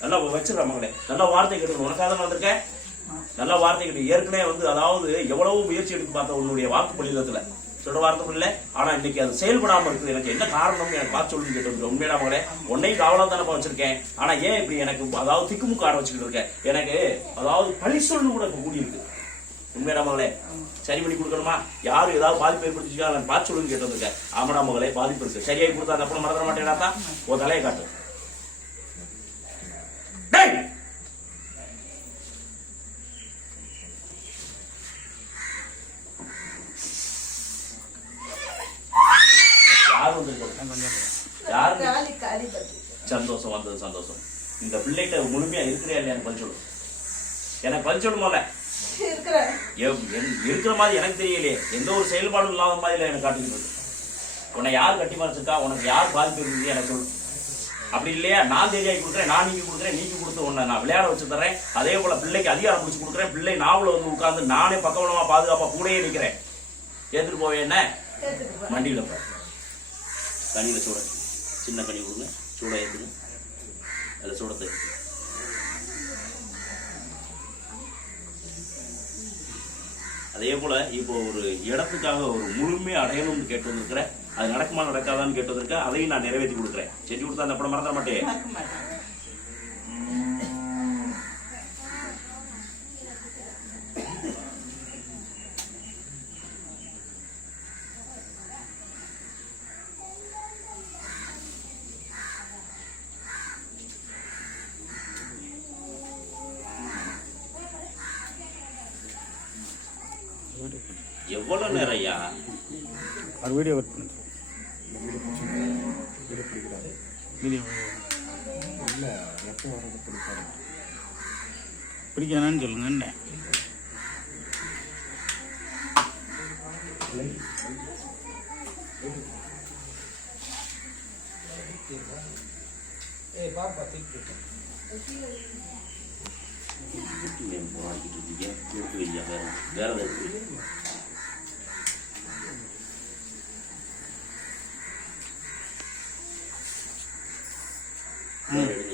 நல்லா வச்சிருக்க மகளே நல்ல வார்த்தை கேட்டு உனக்காக தான் வந்திருக்கேன். நல்ல வார்த்தை கேட்டு ஏற்கனவே வந்து அதாவது எவ்வளவு முயற்சி எடுத்து பார்த்த உன்னுடைய வாக்கு பலிதத்துல சொல்ற வார்த்தை இல்ல ஆனா இன்னைக்கு அது செயல்படாம இருக்குது. எனக்கு என்ன காரணம் எனக்கு பார்த்து சொல்லி கேட்டு உண்மையான மகளே உன்னையும் காவலா தானே வச்சிருக்கேன். ஆனா ஏன் இப்படி எனக்கு அதாவது திக்குமுக்கு ஆட வச்சுக்கிட்டு இருக்கேன் எனக்கு அதாவது பழி சொல்லு கூட இப்ப கூடி இருக்கு. உண்மையான மகளே சரி பண்ணி கொடுக்கணுமா? யாரும் ஏதாவது பாதிப்பு ஏற்படுத்திச்சுக்கா நான் பார்த்து சொல்லுன்னு கேட்டு ஆமாடா மகளே பாதிப்பு இருக்கு. சரியாகி கொடுத்தா அந்த அப்புறம் மறந்துட மாட்டேனாத்தா உன் தலையை காட்டு. யார் வந்திருக்கோம் சந்தோஷம் வந்தது சந்தோஷம். இந்த பிள்ளைகிட்ட முழுமையா இருக்கிறியா இல்லையா எனக்கு சொல்லு. எனக்கு பதில் சொல்லுமோல இருக்கிற மாதிரி எனக்கு தெரியலையே. எந்த ஒரு செயல்பாடும் இல்லாத மாதிரி எனக்கு இருக்கு உன்னை யார் கட்டி மறைச்சிருக்கா? உனக்கு யார் பாதிப்பு இருக்குது எனக்கு சொல்லு. அப்படி இல்லையா? நான் தெரியாக்கி கொடுக்குறேன் நான் நீங்க கொடுக்குறேன் நீங்க கொடுத்து உன்னை நான் விளையாட வச்சு தர்றேன். அதே போல பிள்ளைக்கு அதிகாரம் பிடிச்சி கொடுக்குறேன். பிள்ளை நாவல வந்து உட்கார்ந்து நானே பக்கவளமா பாதுகாப்பா கூடயே நிக்கிறேன். ஏத்துட்டு போவேன் என்ன? கேட்டுட்டு போ. கனியில் சூட சின்ன கனி கொடுங்க. சூட ஏற்றுங்க அதில் சூடத்தை அதே போல இப்போ ஒரு இடத்துக்காக ஒரு முழுமையை அடையணும்னு கேட்டு வந்திருக்கிறேன் அது நடக்குமா நடக்காதான்னு கேட்டு வந்திருக்கேன் அதையும் நான் நிறைவேற்றி கொடுக்குறேன். செஞ்சு கொடுத்தா அந்த படம் மறந்துட மாட்டேன். எவ்வளவு ஐயா? அது வீடியோ கட் பண்ணு வீடியோ பிடிக்கணும்னு சொல்லுங்க என்ன? வேற வேற ஏதாவது